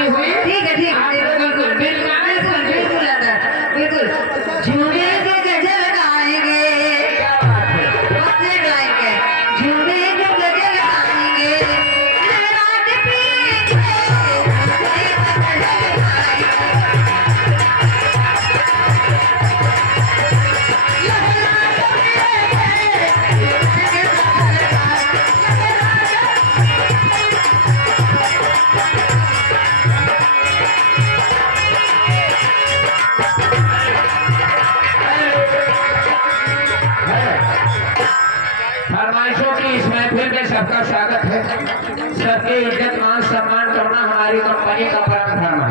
गाती हुई। ठीक है बिल्कुल बिल्कुल बिल्कुल बिल्कुल झूमे के गजल गाएंगे, क्या बात है। कैसे गाएंगे, झूमे के गजल गाएंगे, लहरात पिएंगे, झूमे के गजल गाएंगे, लहरात पिएंगे, झूमे के गजल फरमाइशों की इस महफिल में सबका स्वागत है। सबकी इज्जत मान सम्मान करना हमारी कंपनी का परम धर्म है।